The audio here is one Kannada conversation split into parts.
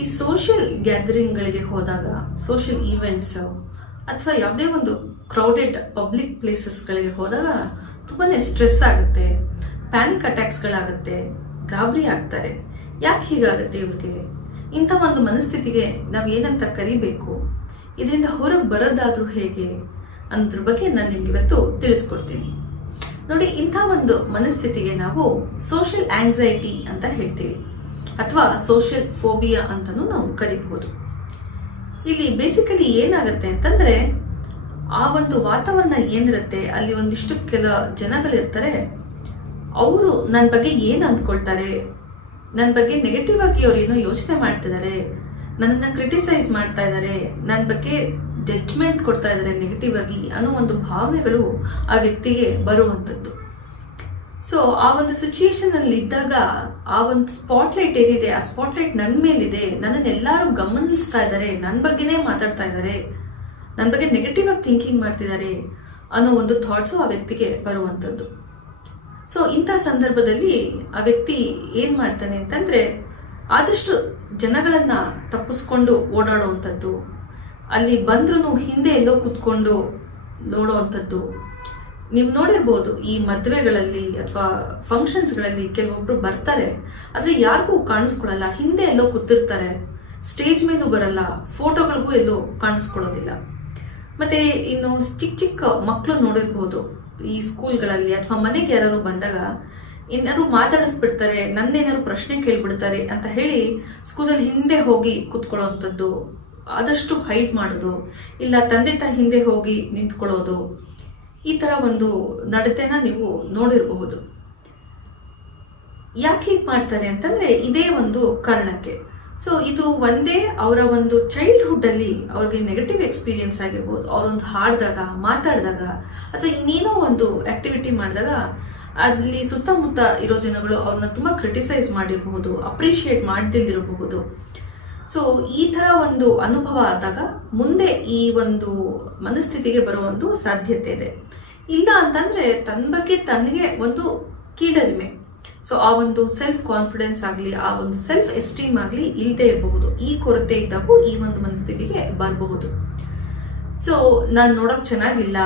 ಈ ಸೋಷಿಯಲ್ ಗ್ಯಾದರಿಂಗ್ಗಳಿಗೆ ಹೋದಾಗ, ಸೋಷಿಯಲ್ ಈವೆಂಟ್ಸ್ ಅಥವಾ ಯಾವುದೇ ಒಂದು ಕ್ರೌಡೆಡ್ ಪಬ್ಲಿಕ್ ಪ್ಲೇಸಸ್ಗಳಿಗೆ ಹೋದಾಗ ತುಂಬಾ ಸ್ಟ್ರೆಸ್ ಆಗುತ್ತೆ, ಪ್ಯಾನಿಕ್ ಅಟ್ಯಾಕ್ಸ್ಗಳಾಗುತ್ತೆ, ಗಾಬರಿ ಆಗ್ತಾರೆ. ಯಾಕೆ ಹೀಗಾಗುತ್ತೆ ಇವ್ರಿಗೆ? ಇಂಥ ಒಂದು ಮನಸ್ಥಿತಿಗೆ ನಾವು ಏನಂತ ಕರಿಬೇಕು, ಇದರಿಂದ ಹೊರಗೆ ಬರೋದಾದ್ರೂ ಹೇಗೆ ಅನ್ನೋದ್ರ ಬಗ್ಗೆ ನಾನು ನಿಮ್ಗೆ ಇವತ್ತು ತಿಳಿಸ್ಕೊಡ್ತೀನಿ. ನೋಡಿ, ಇಂಥ ಒಂದು ಮನಸ್ಥಿತಿಗೆ ನಾವು ಸೋಷಿಯಲ್ ಆಂಗ್ಸೈಟಿ ಅಂತ ಹೇಳ್ತೀವಿ, ಅಥವಾ ಸೋಷಿಯಲ್ ಫೋಬಿಯಾ ಅಂತಲೂ ನಾವು ಕರಿಬಹುದು. ಇಲ್ಲಿ ಬೇಸಿಕಲಿ ಏನಾಗುತ್ತೆ ಅಂತಂದ್ರೆ, ಆ ಒಂದು ವಾತಾವರಣ ಏನಿರುತ್ತೆ, ಅಲ್ಲಿ ಒಂದಿಷ್ಟು ಕೆಲ ಜನಗಳಿರ್ತಾರೆ, ಅವರು ನನ್ನ ಬಗ್ಗೆ ಏನು ಅಂದ್ಕೊಳ್ತಾರೆ, ನನ್ನ ಬಗ್ಗೆ ನೆಗೆಟಿವ್ ಆಗಿ ಅವ್ರು ಏನೋ ಯೋಚನೆ ಮಾಡ್ತಿದ್ದಾರೆ, ನನ್ನನ್ನು ಕ್ರಿಟಿಸೈಸ್ ಮಾಡ್ತಾ ಇದ್ದಾರೆ, ನನ್ನ ಬಗ್ಗೆ ಜಡ್ಜ್ಮೆಂಟ್ ಕೊಡ್ತಾ ಇದ್ದಾರೆ ನೆಗೆಟಿವ್ ಆಗಿ ಅನ್ನೋ ಒಂದು ಭಾವನೆಗಳು ಆ ವ್ಯಕ್ತಿಗೆ ಬರುವಂಥದ್ದು. ಸೊ ಆ ಒಂದು ಸಿಚುಯೇಷನ್ ಅಲ್ಲಿ ಇದ್ದಾಗ, ಆ ಒಂದು ಸ್ಪಾಟ್ಲೈಟ್ ಏನಿದೆ, ಆ ಸ್ಪಾಟ್ಲೈಟ್ ನನ್ನ ಮೇಲಿದೆ, ನನ್ನನ್ನೆಲ್ಲರೂ ಗಮನಿಸ್ತಾ ಇದ್ದಾರೆ, ನನ್ನ ಬಗ್ಗೆನೇ ಮಾತಾಡ್ತಾ ಇದ್ದಾರೆ, ನನ್ನ ಬಗ್ಗೆ ನೆಗೆಟಿವ್ ಆಗಿ ಥಿಂಕಿಂಗ್ ಮಾಡ್ತಿದ್ದಾರೆ ಅನ್ನೋ ಒಂದು ಥಾಟ್ಸು ಆ ವ್ಯಕ್ತಿಗೆ ಬರುವಂಥದ್ದು. ಸೊ ಇಂಥ ಸಂದರ್ಭದಲ್ಲಿ ಆ ವ್ಯಕ್ತಿ ಏನು ಮಾಡ್ತಾನೆ ಅಂತಂದರೆ, ಆದಷ್ಟು ಜನಗಳನ್ನು ತಪ್ಪಿಸ್ಕೊಂಡು ಓಡಾಡುವಂಥದ್ದು, ಅಲ್ಲಿ ಬಂದ್ರೂ ಹಿಂದೆ ಎಲ್ಲೋ ಕೂತ್ಕೊಂಡು ನೋಡೋವಂಥದ್ದು. ನೀವು ನೋಡಿರ್ಬೋದು, ಈ ಮದುವೆಗಳಲ್ಲಿ ಅಥವಾ ಫಂಕ್ಷನ್ಸ್ಗಳಲ್ಲಿ ಕೆಲವೊಬ್ರು ಬರ್ತಾರೆ, ಆದರೆ ಯಾರಿಗೂ ಕಾಣಿಸ್ಕೊಳ್ಳಲ್ಲ, ಹಿಂದೆ ಎಲ್ಲೋ ಕೂತಿರ್ತಾರೆ, ಸ್ಟೇಜ್ ಮೇಲೂ ಬರಲ್ಲ, ಫೋಟೋಗಳಿಗೂ ಎಲ್ಲೋ ಕಾಣಿಸ್ಕೊಳ್ಳೋದಿಲ್ಲ. ಮತ್ತೆ ಇನ್ನು ಚಿಕ್ಕ ಚಿಕ್ಕ ಮಕ್ಕಳು ನೋಡಿರ್ಬೋದು, ಈ ಸ್ಕೂಲ್ಗಳಲ್ಲಿ ಅಥವಾ ಮನೆಗೆ ಯಾರು ಬಂದಾಗ ಏನಾದ್ರು ಮಾತಾಡಿಸ್ಬಿಡ್ತಾರೆ, ನನ್ನೇನಾದ್ರು ಪ್ರಶ್ನೆ ಕೇಳ್ಬಿಡ್ತಾರೆ ಅಂತ ಹೇಳಿ ಸ್ಕೂಲಲ್ಲಿ ಹಿಂದೆ ಹೋಗಿ ಕೂತ್ಕೊಳ್ಳೋವಂಥದ್ದು, ಆದಷ್ಟು ಹೈಡ್ ಮಾಡೋದು, ಇಲ್ಲ ತಂದೆ ತಾಯಿ ಹಿಂದೆ ಹೋಗಿ ನಿಂತ್ಕೊಳ್ಳೋದು, ಈ ಥರ ಒಂದು ನಡತೆನ ನೀವು ನೋಡಿರಬಹುದು. ಯಾಕೆ ಹೀಗೆ ಮಾಡ್ತಾರೆ ಅಂತಂದರೆ, ಇದೇ ಒಂದು ಕಾರಣಕ್ಕೆ. ಸೊ ಇದು ಒಂದೇ ಅವರ ಒಂದು ಚೈಲ್ಡ್ಹುಡ್ ಅಲ್ಲಿ ಅವ್ರಿಗೆ ನೆಗೆಟಿವ್ ಎಕ್ಸ್ಪೀರಿಯನ್ಸ್ ಆಗಿರ್ಬೋದು, ಅವರೊಂದು ಹಾಡಿದಾಗ, ಮಾತಾಡಿದಾಗ, ಅಥವಾ ಇನ್ನೇನೋ ಒಂದು ಆಕ್ಟಿವಿಟಿ ಮಾಡಿದಾಗ ಅಲ್ಲಿ ಸುತ್ತಮುತ್ತ ಇರೋ ಜನಗಳು ಅವ್ರನ್ನ ತುಂಬ ಕ್ರಿಟಿಸೈಸ್ ಮಾಡಿರಬಹುದು, ಅಪ್ರಿಷಿಯೇಟ್ ಮಾಡ್ದಿಲ್ದಿರಬಹುದು. ಸೊ ಈ ಥರ ಒಂದು ಅನುಭವ ಆದಾಗ ಮುಂದೆ ಈ ಒಂದು ಮನಸ್ಥಿತಿಗೆ ಬರೋ ಒಂದು ಸಾಧ್ಯತೆ ಇದೆ. ಇಲ್ಲ ಅಂತಂದ್ರೆ ತನ್ನ ಬಗ್ಗೆ ತನಗೆ ಒಂದು ಕೀಳರಿಮೆ, ಸೊ ಆ ಒಂದು ಸೆಲ್ಫ್ ಕಾನ್ಫಿಡೆನ್ಸ್ ಆಗಲಿ, ಆ ಒಂದು ಸೆಲ್ಫ್ ಎಸ್ಟೀಮ್ ಆಗಲಿ ಇಲ್ಲದೆ ಇರಬಹುದು. ಈ ಕೊರತೆ ಇದ್ದಾಗೂ ಈ ಒಂದು ಮನಸ್ಥಿತಿಗೆ ಬರಬಹುದು. ಸೊ ನಾನು ನೋಡೋಕೆ ಚೆನ್ನಾಗಿಲ್ಲ,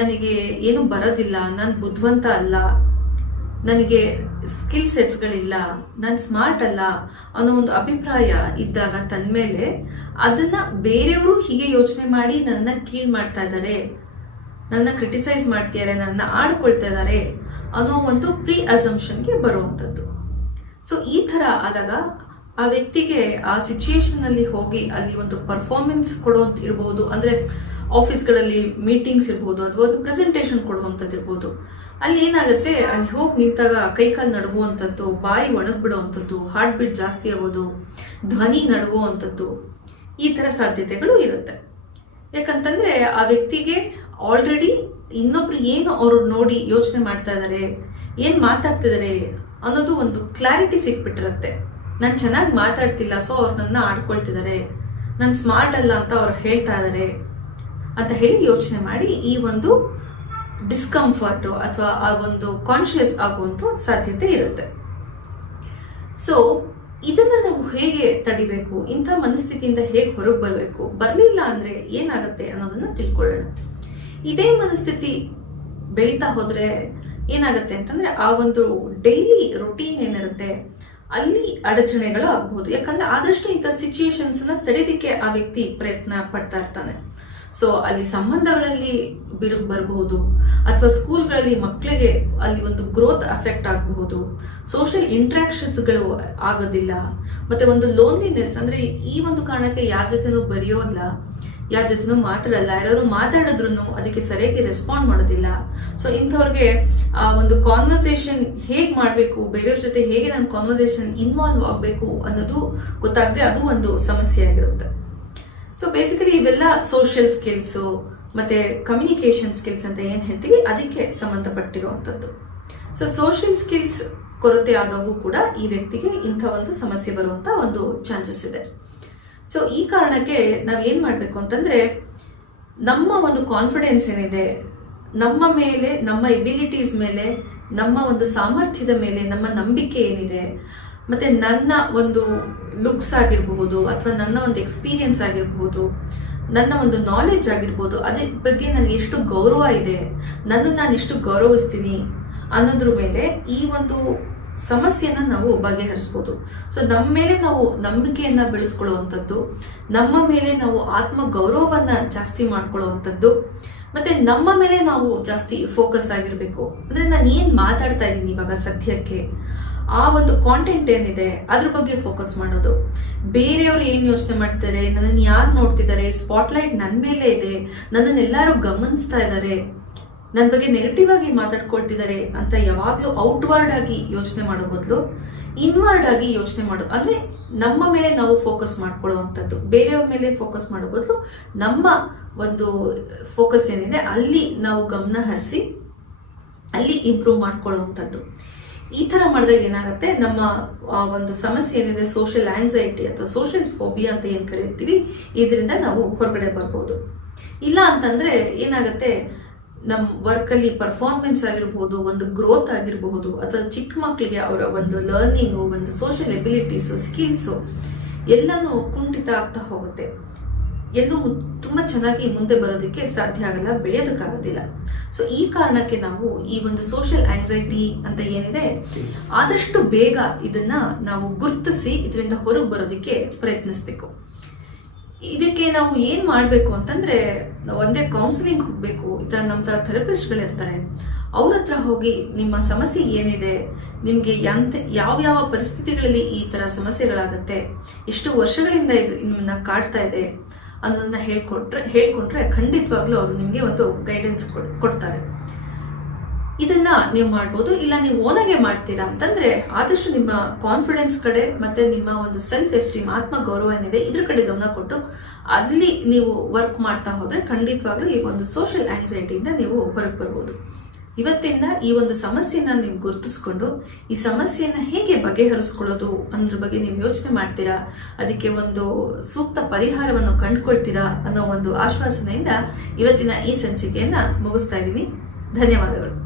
ನನಗೆ ಏನು ಬರೋದಿಲ್ಲ, ನಾನು ಬುದ್ಧಿವಂತ ಅಲ್ಲ, ನನಗೆ ಸ್ಕಿಲ್ ಸೆಟ್ಸ್ಗಳಿಲ್ಲ, ನಾನು ಸ್ಮಾರ್ಟ್ ಅಲ್ಲ ಅನ್ನೋ ಒಂದು ಅಭಿಪ್ರಾಯ ಇದ್ದಾಗ ತನ್ನ ಮೇಲೆ, ಅದನ್ನ ಬೇರೆಯವರು ಹೀಗೆ ಯೋಚನೆ ಮಾಡಿ ನನ್ನ ಕೀಳು ಮಾಡ್ತಾ ಇದ್ದಾರೆ, ನನ್ನ ಕ್ರಿಟಿಸೈಸ್ ಮಾಡ್ತಿದ್ದಾರೆ, ನನ್ನ ಆಡ್ಕೊಳ್ತಾ ಇದ್ದಾರೆ ಅನ್ನೋ ಒಂದು ಪ್ರೀ ಅಸಂಪ್ಷನ್ಗೆ ಬರುವಂಥದ್ದು. ಸೊ ಈ ಥರ ಆದಾಗ ಆ ವ್ಯಕ್ತಿಗೆ ಆ ಸಿಚುಯೇಷನ್ ಅಲ್ಲಿ ಹೋಗಿ ಅಲ್ಲಿ ಒಂದು ಪರ್ಫಾರ್ಮೆನ್ಸ್ ಕೊಡೋದು ಇರ್ಬೋದು, ಅಂದರೆ ಆಫೀಸ್ಗಳಲ್ಲಿ ಮೀಟಿಂಗ್ಸ್ ಇರ್ಬೋದು, ಅಥವಾ ಒಂದು ಪ್ರೆಸೆಂಟೇಷನ್ ಕೊಡುವಂಥದ್ದು ಇರ್ಬೋದು. ಅಲ್ಲಿ ಏನಾಗುತ್ತೆ, ಅಲ್ಲಿ ಹೋಗಿ ನಿಂತಾಗ ಕೈಕಾಲು ನಡುಗುವಂಥದ್ದು, ಬಾಯಿ ಒಣಗ್ಬಿಡುವಂಥದ್ದು, ಹಾರ್ಟ್ ಬೀಟ್ ಜಾಸ್ತಿ ಆಗೋದು, ಧ್ವನಿ ನಡುಗುವಂಥದ್ದು, ಈ ಥರ ಸಾಧ್ಯತೆಗಳು ಇರುತ್ತೆ. ಯಾಕಂತಂದ್ರೆ ಆ ವ್ಯಕ್ತಿಗೆ ಆಲ್ರೆಡಿ ಇನ್ನೊಬ್ರು ಏನು ಅವರು ನೋಡಿ ಯೋಚನೆ ಮಾಡ್ತಾ ಇದ್ದಾರೆ, ಏನು ಮಾತಾಡ್ತಿದ್ದಾರೆ ಅನ್ನೋದು ಒಂದು ಕ್ಲಾರಿಟಿ ಸಿಕ್ಬಿಟ್ಟಿರುತ್ತೆ. ನಾನು ಚೆನ್ನಾಗಿ ಮಾತಾಡ್ತಿಲ್ಲ, ಸೊ ಅವ್ರು ನನ್ನ ಆಡ್ಕೊಳ್ತಿದ್ದಾರೆ, ನಾನು ಸ್ಮಾರ್ಟ್ ಅಲ್ಲ ಅಂತ ಅವ್ರು ಹೇಳ್ತಾ ಇದ್ದಾರೆ ಅಂತ ಹೇಳಿ ಯೋಚನೆ ಮಾಡಿ ಈ ಒಂದು ಡಿಸ್ಕಂಫರ್ಟ್ ಅಥವಾ ಆ ಒಂದು ಕಾನ್ಶಿಯಸ್ ಆಗುವಂಥ ಸಾಧ್ಯತೆ ಇರುತ್ತೆ. ಸೊ ಇದನ್ನ ನಾವು ಹೇಗೆ ತಡಿಬೇಕು, ಇಂಥ ಮನಸ್ಥಿತಿಯಿಂದ ಹೇಗೆ ಹೊರಗೆ ಬರಬೇಕು, ಬರಲಿಲ್ಲ ಅಂದ್ರೆ ಏನಾಗುತ್ತೆ ಅನ್ನೋದನ್ನ ತಿಳ್ಕೊಳ್ಳೋಣ. ಇದೇ ಮನಸ್ಥಿತಿ ಬೆಳೀತಾ ಹೋದ್ರೆ ಏನಾಗುತ್ತೆ ಅಂತಂದ್ರೆ, ಆ ಒಂದು ಡೈಲಿ ರೊಟೀನ್ ಏನಿರುತ್ತೆ ಅಲ್ಲಿ ಅಡಚಣೆಗಳು ಆಗಬಹುದು. ಯಾಕಂದ್ರೆ ಆದಷ್ಟು ಇಂಥ ಸಿಚುಯೇಷನ್ಸ್ ನ ತಡೆಯೋದಕ್ಕೆ ಆ ವ್ಯಕ್ತಿ ಪ್ರಯತ್ನ ಪಡ್ತಾ ಇರ್ತಾನೆ. ಸೊ ಅಲ್ಲಿ ಸಂಬಂಧಗಳಲ್ಲಿ ಬಿರುಕು ಬರಬಹುದು, ಅಥವಾ ಸ್ಕೂಲ್ಗಳಲ್ಲಿ ಮಕ್ಕಳಿಗೆ ಅಲ್ಲಿ ಒಂದು ಗ್ರೋತ್ ಅಫೆಕ್ಟ್ ಆಗಬಹುದು, ಸೋಷಿಯಲ್ ಇಂಟ್ರಾಕ್ಷನ್ಸ್ಗಳು ಆಗೋದಿಲ್ಲ, ಮತ್ತೆ ಒಂದು ಲೋನ್ಲಿನೆಸ್, ಅಂದ್ರೆ ಈ ಒಂದು ಕಾರಣಕ್ಕೆ ಯಾರ ಜೊತೆನೂ ಬರೆಯೋಲ್ಲ, ಯಾರ ಜೊತೆನೂ ಮಾತಾಡಲ್ಲ, ಯಾರು ಮಾತಾಡಿದ್ರು ಅದಕ್ಕೆ ಸರಿಯಾಗಿ ರೆಸ್ಪಾಂಡ್ ಮಾಡೋದಿಲ್ಲ. ಸೊ ಇಂಥವ್ರಿಗೆ ಆ ಒಂದು ಕಾನ್ವರ್ಸೇಷನ್ ಹೇಗೆ ಮಾಡಬೇಕು, ಬೇರೆಯವ್ರ ಜೊತೆ ಹೇಗೆ ನಾನು ಕಾನ್ವರ್ಸೇಷನ್ ಇನ್ವಾಲ್ವ್ ಆಗಬೇಕು ಅನ್ನೋದು ಗೊತ್ತಾಗದೆ ಅದು ಒಂದು ಸಮಸ್ಯೆ ಆಗಿರುತ್ತೆ. ಸೊ ಬೇಸಿಕಲಿ ಇವೆಲ್ಲ ಸೋಷಿಯಲ್ ಸ್ಕಿಲ್ಸು ಮತ್ತೆ ಕಮ್ಯುನಿಕೇಶನ್ ಸ್ಕಿಲ್ಸ್ ಅಂತ ಏನು ಹೇಳ್ತೀವಿ ಅದಕ್ಕೆ ಸಂಬಂಧಪಟ್ಟಿರುವಂಥದ್ದು. ಸೊ ಸೋಷಿಯಲ್ ಸ್ಕಿಲ್ಸ್ ಕೊರತೆ ಆದಾಗೂ ಕೂಡ ಈ ವ್ಯಕ್ತಿಗೆ ಇಂಥ ಒಂದು ಸಮಸ್ಯೆ ಬರುವಂಥ ಒಂದು ಚಾನ್ಸಸ್ ಇದೆ. ಸೊ ಈ ಕಾರಣಕ್ಕೆ ನಾವು ಏನು ಮಾಡಬೇಕು ಅಂತಂದರೆ, ನಮ್ಮ ಒಂದು ಕಾನ್ಫಿಡೆನ್ಸ್ ಏನಿದೆ, ನಮ್ಮ ಮೇಲೆ, ನಮ್ಮ ಎಬಿಲಿಟೀಸ್ ಮೇಲೆ, ನಮ್ಮ ಒಂದು ಸಾಮರ್ಥ್ಯದ ಮೇಲೆ ನಮ್ಮ ನಂಬಿಕೆ ಏನಿದೆ, ಮತ್ತು ನನ್ನ ಒಂದು ಲುಕ್ಸ್ ಆಗಿರಬಹುದು, ಅಥವಾ ನನ್ನ ಒಂದು ಎಕ್ಸ್ಪೀರಿಯನ್ಸ್ ಆಗಿರಬಹುದು, ನನ್ನ ಒಂದು ನಾಲೆಡ್ಜ್ ಆಗಿರ್ಬೋದು, ಅದ್ರ ಬಗ್ಗೆ ನನಗೆ ಎಷ್ಟು ಗೌರವ ಇದೆ, ನನ್ನನ್ನು ನಾನು ಎಷ್ಟು ಗೌರವಿಸ್ತೀನಿ ಅನ್ನೋದ್ರ ಮೇಲೆ ಈ ಒಂದು ಸಮಸ್ಯೆನ ನಾವು ಬಗೆಹರಿಸ್ಬೋದು. ಸೊ ನಮ್ಮ ಮೇಲೆ ನಾವು ನಂಬಿಕೆಯನ್ನ ಬೆಳೆಸ್ಕೊಳ್ಳುವಂಥದ್ದು, ನಮ್ಮ ಮೇಲೆ ನಾವು ಆತ್ಮ ಗೌರವವನ್ನ ಜಾಸ್ತಿ ಮಾಡ್ಕೊಳ್ಳುವಂಥದ್ದು, ಮತ್ತೆ ನಮ್ಮ ಮೇಲೆ ನಾವು ಜಾಸ್ತಿ ಫೋಕಸ್ ಆಗಿರಬೇಕು. ಅಂದ್ರೆ ನಾನು ಏನು ಮಾತಾಡ್ತಾ ಇದ್ದೀನಿ ಇವಾಗ ಸದ್ಯಕ್ಕೆ, ಆ ಒಂದು ಕಾಂಟೆಂಟ್ ಏನಿದೆ ಅದ್ರ ಬಗ್ಗೆ ಫೋಕಸ್ ಮಾಡೋದು. ಬೇರೆಯವರು ಏನು ಯೋಚನೆ ಮಾಡ್ತಾರೆ, ನನ್ನನ್ನು ಯಾರು ನೋಡ್ತಿದ್ದಾರೆ, ಸ್ಪಾಟ್ಲೈಟ್ ನನ್ನ ಮೇಲೆ ಇದೆ, ನನ್ನನ್ನು ಎಲ್ಲರೂ ಗಮನಿಸ್ತಾ ಇದ್ದಾರೆ, ನನ್ನ ಬಗ್ಗೆ ನೆಗೆಟಿವ್ ಆಗಿ ಮಾತಾಡ್ಕೊಳ್ತಿದ್ದಾರೆ ಅಂತ ಯಾವಾಗಲೂ ಔಟ್ವರ್ಡ್ ಆಗಿ ಯೋಚನೆ ಮಾಡೋ ಬದಲು ಇನ್ವರ್ಡ್ ಆಗಿ ಯೋಚನೆ ಮಾಡೋದು. ಅಂದ್ರೆ ನಮ್ಮ ಮೇಲೆ ನಾವು ಫೋಕಸ್ ಮಾಡ್ಕೊಳ್ಳುವಂಥದ್ದು, ಬೇರೆಯವ್ರ ಮೇಲೆ ಫೋಕಸ್ ಮಾಡೋ ಬದಲು ನಮ್ಮ ಒಂದು ಫೋಕಸ್ ಏನಿದೆ ಅಲ್ಲಿ ನಾವು ಗಮನ ಹರಿಸಿ ಅಲ್ಲಿ ಇಂಪ್ರೂವ್ ಮಾಡ್ಕೊಳ್ಳುವಂಥದ್ದು. ಈ ಥರ ಮಾಡಿದಾಗ ಏನಾಗುತ್ತೆ, ನಮ್ಮ ಒಂದು ಸಮಸ್ಯೆ ಏನಿದೆ ಸೋಷಿಯಲ್ ಆಂಗ್ಸೈಟಿ ಅಥವಾ ಸೋಷಿಯಲ್ ಫೋಬಿಯಾ ಅಂತ ಏನು ಕರಿತೀವಿ, ಇದರಿಂದ ನಾವು ಹೊರಗಡೆ ಬರ್ಬೋದು. ಇಲ್ಲ ಅಂತಂದ್ರೆ ಏನಾಗುತ್ತೆ, ನಮ್ಮ ವರ್ಕಲ್ಲಿ ಪರ್ಫಾರ್ಮೆನ್ಸ್ ಆಗಿರ್ಬೋದು, ಒಂದು ಗ್ರೋತ್ ಆಗಿರಬಹುದು, ಅಥವಾ ಚಿಕ್ಕ ಮಕ್ಕಳಿಗೆ ಅವರ ಒಂದು ಲರ್ನಿಂಗು, ಒಂದು ಸೋಷಿಯಲ್ ಎಬಿಲಿಟೀಸು, ಸ್ಕಿಲ್ಸು ಎಲ್ಲನೂ ಕುಂಠಿತ ಆಗ್ತಾ ಹೋಗುತ್ತೆ. ಎಲ್ಲೂ ತುಂಬ ಚೆನ್ನಾಗಿ ಮುಂದೆ ಬರೋದಕ್ಕೆ ಸಾಧ್ಯ ಆಗಲ್ಲ, ಬೆಳೆಯೋದಕ್ಕಾಗೋದಿಲ್ಲ. ಸೊ ಈ ಕಾರಣಕ್ಕೆ ನಾವು ಈ ಒಂದು ಸೋಷಿಯಲ್ ಆಂಗ್ಸೈಟಿ ಅಂತ ಏನಿದೆ ಆದಷ್ಟು ಬೇಗ ಇದನ್ನ ನಾವು ಗುರುತಿಸಿ ಇದರಿಂದ ಹೊರಗೆ ಬರೋದಕ್ಕೆ ಪ್ರಯತ್ನಿಸ್ಬೇಕು. ಇದಕ್ಕೆ ನಾವು ಏನ್ ಮಾಡಬೇಕು ಅಂತಂದ್ರೆ, ಒಂದೇ ಕೌನ್ಸಿಲಿಂಗ್ ಹೋಗ್ಬೇಕು. ಈ ಥರ ನಮ್ಮ ಥರ ಥೆರಪಿಸ್ಟ್ಗಳಿರ್ತಾರೆ, ಅವ್ರ ಹತ್ರ ಹೋಗಿ ನಿಮ್ಮ ಸಮಸ್ಯೆ ಏನಿದೆ, ನಿಮಗೆ ಯಾವ ಪರಿಸ್ಥಿತಿಗಳಲ್ಲಿ ಈ ಥರ ಸಮಸ್ಯೆಗಳಾಗತ್ತೆ, ಎಷ್ಟು ವರ್ಷಗಳಿಂದ ಇದು ನಿಮ್ಮನ್ನ ಕಾಡ್ತಾ ಇದೆ ಅನ್ನೋದನ್ನ ಹೇಳ್ಕೊಂಡ್ರೆ ಖಂಡಿತವಾಗ್ಲೂ ಅವರು ನಿಮಗೆ ಒಂದು ಗೈಡೆನ್ಸ್ ಕೊಡ್ತಾರೆ. ಇದನ್ನ ನೀವು ಮಾಡ್ಬೋದು. ಇಲ್ಲ ನೀವು ಓನಾಗೆ ಮಾಡ್ತೀರಾ ಅಂತಂದ್ರೆ ಆದಷ್ಟು ನಿಮ್ಮ ಕಾನ್ಫಿಡೆನ್ಸ್ ಕಡೆ ಮತ್ತೆ ನಿಮ್ಮ ಒಂದು ಸೆಲ್ಫ್ ಎಸ್ಟೀಮ್, ಆತ್ಮ ಗೌರವ ಏನಿದೆ ಇದ್ರ ಕಡೆ ಗಮನ ಕೊಟ್ಟು ಅಲ್ಲಿ ನೀವು ವರ್ಕ್ ಮಾಡ್ತಾ ಹೋದ್ರೆ ಖಂಡಿತವಾಗ್ಲೂ ಈ ಒಂದು ಸೋಷಿಯಲ್ ಆಂಗ್ಸೈಟಿಯಿಂದ ನೀವು ಹೊರಗೆ ಬರ್ಬೋದು. ಇವತ್ತಿಂದ ಈ ಒಂದು ಸಮಸ್ಯೆನ ನೀವು ಗುರುತಿಸ್ಕೊಂಡು ಈ ಸಮಸ್ಯೆನ ಹೇಗೆ ಬಗೆಹರಿಸ್ಕೊಳ್ಳೋದು ಅನ್ನೋದ್ರ ಬಗ್ಗೆ ನೀವು ಯೋಚನೆ ಮಾಡ್ತೀರಾ, ಅದಕ್ಕೆ ಒಂದು ಸೂಕ್ತ ಪರಿಹಾರವನ್ನು ಕಂಡುಕೊಳ್ತೀರಾ ಅನ್ನೋ ಒಂದು ಆಶ್ವಾಸನೆಯಿಂದ ಇವತ್ತಿನ ಈ ಸಂಚಿಕೆಯನ್ನ ಮುಗಿಸ್ತಾ ಇದ್ದೀನಿ. ಧನ್ಯವಾದಗಳು.